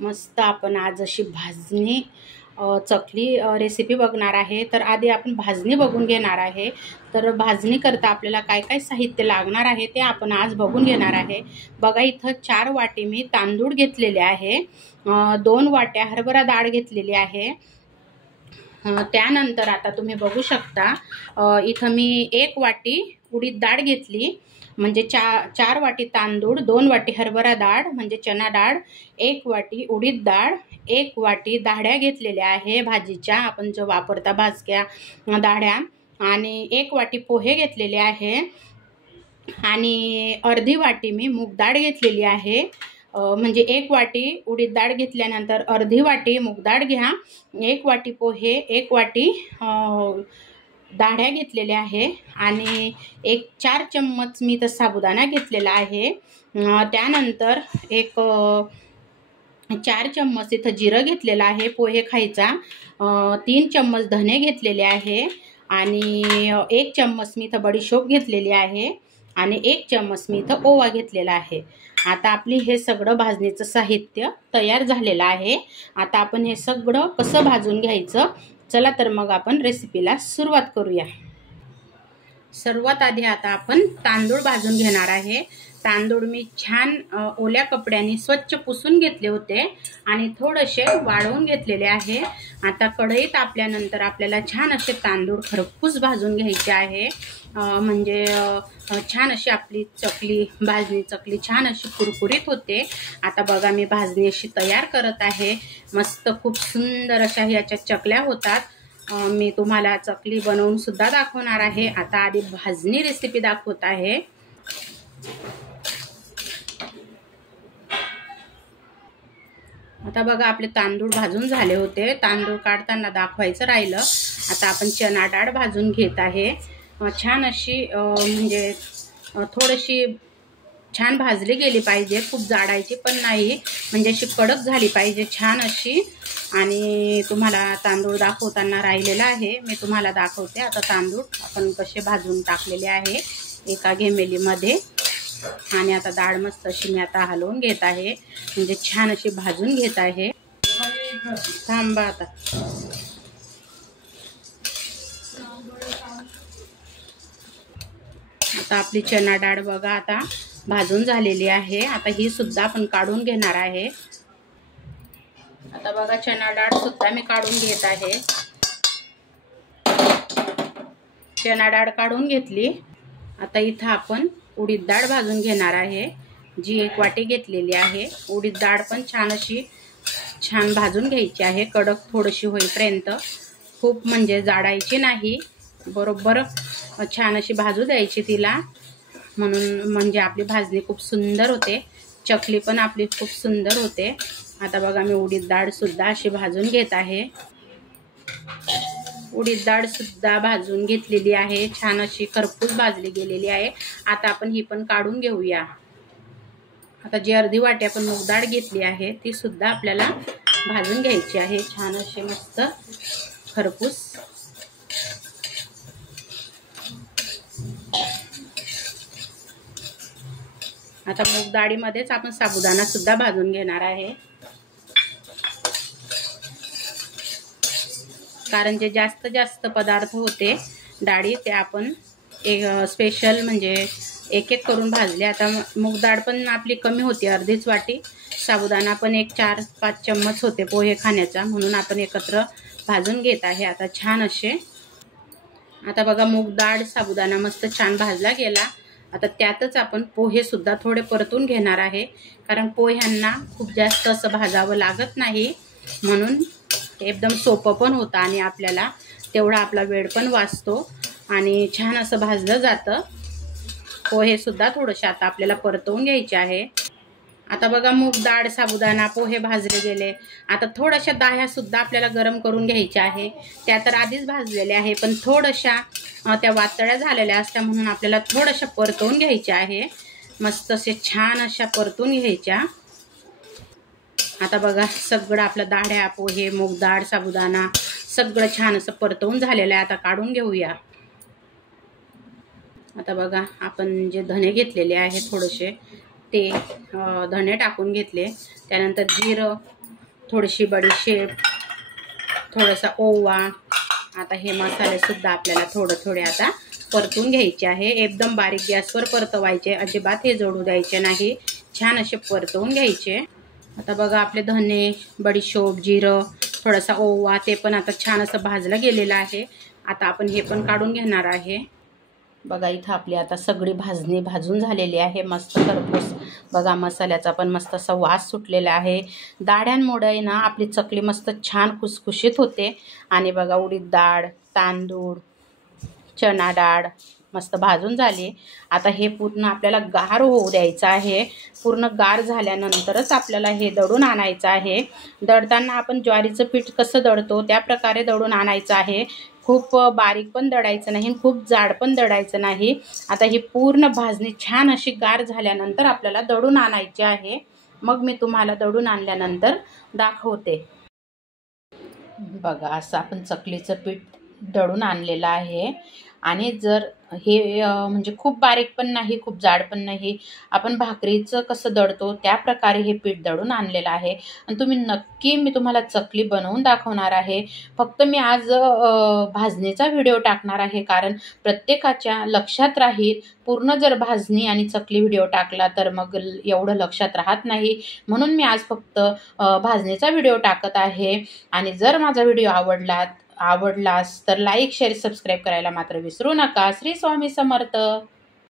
मस्त आपण आज अशी भाजणी चकली रेसिपी बघणार आहे। तर आधी आपण भाजणी बघून घेणार आहे। तर भाजणी करता आपल्याला काय काय साहित्य लागणार आहे ते आपण आज बघून घेणार आहे। बघा इथं 4 वाटी मी तांदूळ घेतलेले आहे, 2 वाट्या हरभरा डाळ घेतलेली आहे। त्यानंतर आता तुम्ही बघू शकता इथं मी 1 वाटी उडीद डाळ घेतली, म्हणजे 4 वाटी तांदूळ, 2 वाटी हरभरा डाळ म्हणजे चना डाळ, 1 वाटी उडीद डाळ, 1 वाटी दाढ्या घेतलेल्या आहे भाजीच्या, आपण जो वापरता भाजक्या दाढ्या, आणि 1 वाटी पोहे घेतलेले आहे, आणि अर्धी वाटी मी मूग डाळ घेतलेली आहे। म्हणजे 1 वाटी उडीद डाळ घेतल्यानंतर अर्धी वाटी मूग डाळ घ्या, 1 वाटी पोहे, 1 वाटी दाढ्या घेतलेल्या आहे, आणि 4 चम्मच मी तर साबुदाणा घेतलेला आहे। त्यानंतर 4 चम्मच इथं जिरं घेतलेलं आहे पोहे खायचा, 3 चम्मच धने घेतलेले आहे, आणि 1 चम्मच मी इथं बडीशोप घेतलेली आहे, आणि 1 चम्मच मी इथं ओवा घेतलेला आहे। आता आपली हे सगळं भाजणीचं साहित्य तयार झालेलं आहे। आता आपण हे सगळं कसं भाजून घ्यायचं, चला तर मग आपण रेसिपीला सुरुवात करूया। सर्वात आधी आता आपण तांदूळ भाजून घेणार आहे। तांदूळ मी छान ओल्या कपड्याने स्वच्छ पुसून घेतले होते आणि थोडेसे वाळवून घेतलेले आहे। आता कढई तापल्यानंतर आपल्याला छान असे तांदूळ खरपूस भाजून घ्यायचे आहे, म्हणजे छान अशी आपली चकली, भाजणी चकली छान अशी कुरकुरीत होते। आता बघा मी भाजणी अशी तयार करत आहे, मस्त खूप सुंदर अशा याच्या चकल्या होतात। मी तुम्हाला चकली बनवून सुद्धा दाखवणार आहे। आता आधी भाजणी रेसिपी दाखवत आहे। आता बघा आपले तांदूळ भाजून झाले होते, तांदूळ काढताना दाखवायचं राहिलं। आता आपण चना डाळ भाजून घेत आहे, छान अशी म्हणजे थोडीशी छान भाजली गेली पाहिजे, खूप जाडायची पण नाही, म्हणजे अशी कडक झाली पाहिजे छान अशी। आणि तुम्हाला तांदूळ दाखवताना राहिलेला आहे, मी तुम्हाला दाखवते। आता तांदूळ आपण कसे भाजून टाकलेले आहे एका घेमेलीमध्ये, आणि आता डाळ मस्त अशी मी आता हलवून घेत आहे, म्हणजे छान अशी भाजून घेत आहे। थांबा आता आपली चना डाळ बघा आता भाजून झालेली आहे। आता ही सुद्धा आपण काढून घेणार आहे। आता बघा चना डाळ सुद्धा मी काढून घेत आहे। चना डाळ काढून घेतली। आता इथं आपण उडीद डाळ भाजून घेणार आहे, जी 1 वाटी घेतलेली आहे। उडीद डाळ पण छान अशी भाजून घ्यायची आहे, कडक थोडीशी होईपर्यंत, खूप म्हणजे जाडायची नाही, बरोबर छान अशी भाजू द्यायची तिला, म्हणून म्हणजे आपली भाजणी खूप सुंदर होते, चकली पण आपली खूप सुंदर होते। आता बघा मी उडीद डाळ सुद्धा अशी भाजून घेत आहे। उडीद डाळ सुद्धा भाजून घेतलेली आहे, छान अशी खरपूस भाजली गेलेली आहे। आता आपण ही पण काढून घेऊया। आता जी अर्धी वाटी आपण मूग डाळ घेतली आहे ती सुद्धा आपल्याला भाजून घ्यायची आहे, छान अशी मस्त खरपूस। आता मूग डाळीमध्येच आपण साबुदाणा सुद्धा भाजून घेणार आहे, कारण जे जास्त पदार्थ होते डाळी ते आपण स्पेशल म्हणजे एक करून भाजले। आता मूग डाळ पण आपली कमी होती, अर्धीच वाटी, साबुदाणा पण 4-5 चम्मच होते पोहे खाण्याचा, म्हणून आपण एकत्र भाजून घेत आहे आता छान असे। आता बघा मूग डाळ साबुदाणा मस्त छान भाजला गेला। आता त्यातच आपण पोहे सुद्धा थोडे परतून घेणार आहे, कारण पोह्यांना खूप जास्त असं भाजावं लागत नाही, म्हणून एकदम सोपं पण होतं, आणि आपल्याला तेवढा आपला वेळ पण वाचतो, आणि छान असं भाजलं जातं। पोहे सुद्धा थोडेसे आता आपल्याला परतवून घ्यायचे आहे। आता बघा मूग डाळ, साबुदाणा, पोहे भाजले गेले। आता थोड्याशा दाह्या सुद्धा आपल्याला गरम करून घ्यायच्या आहे, त्या तर आधीच भाजलेल्या आहे, पण थोड्याशा त्या वातळ्या झालेल्या असल्या, म्हणून आपल्याला थोड्याशा परतवून घ्यायच्या आहे, मस्त असे छान अशा परतून घ्यायच्या। आता बघा सगळं आपलं दाढ्या, पोहे, मूग डाळ, साबुदाणा सगळं छान असं परतवून झालेलं आहे, आता काढून घेऊया। आता बघा आपण जे धने घेतलेले आहे थोडेसे ते धने टाकून घेतले, त्यानंतर जिरं थोडीशी बडीशेप, थोडासा ओवा. आता हे मसाले सुद्धा आपल्याला थोडे आता परतून घ्यायचे आहे. एकदम बारीक गॅसवर परतवायचे, अजिबात हे जळू द्यायचे नाही. छान असे परतवून घ्यायचे. आता बघा आपले धने, बडीशेप, जिरं, थोडासा ओवा ते पण आता छान असं भाजलं गेलेलं आहे. आता आपण हे पण काढून घेणार आहे. बघा इथं आपली आता सगळी भाजणी भाजून झालेली आहे. मस्त खरपूस बघा मसाल्याचा पण मस्त असा वास सुटलेला आहे. दाण्यांमुळे ना आपली चकली मस्त छान खुसखुशीत होते. आणि बघा उडीद डाळ, तांदूळ, चणा डाळ मस्त भाजून झाली. आता हे पूर्ण आपल्याला गार होऊ द्यायचं आहे. पूर्ण गार झाल्यानंतरच आपल्याला हे दळून आणायचं आहे. दळताना आपण ज्वारीचं पीठ कसं दळतो त्या प्रकारे दळून आणायचं आहे. खूप बारीक पण दळायचं नाही, खूप जाड पण दळायचं नाही. आता ही पूर्ण भाजणी छान अशी गार झाल्यानंतर आपल्याला दळून आणायची आहे. मग मी तुम्हाला दळून आणल्यानंतर दाखवते. बघा असं आपण चकलीचं पीठ दळून आणलेलं आहे. आणि जर हे म्हणजे खूप बारीक पण नाही, खूप जाड पण नाही. आपण भाकरीचं कसं दळतो त्या प्रकारे हे पीठ दळून आणलेलं आहे. आणि मी तुम्हाला चकली बनवून दाखवणार आहे. फक्त मी आज भाजणीचा व्हिडिओ टाकणार आहे, कारण प्रत्येकाच्या लक्षात राहील. पूर्ण जर भाजणी आणि चकली व्हिडिओ टाकला तर मग एवढं लक्षात राहत नाही. म्हणून मी आज फक्त भाजणीचा व्हिडिओ टाकत आहे. आणि जर माझा व्हिडिओ आवडलास तर लाईक, शेअर, सबस्क्राईब करायला मात्र विसरू नका. श्री स्वामी समर्थ.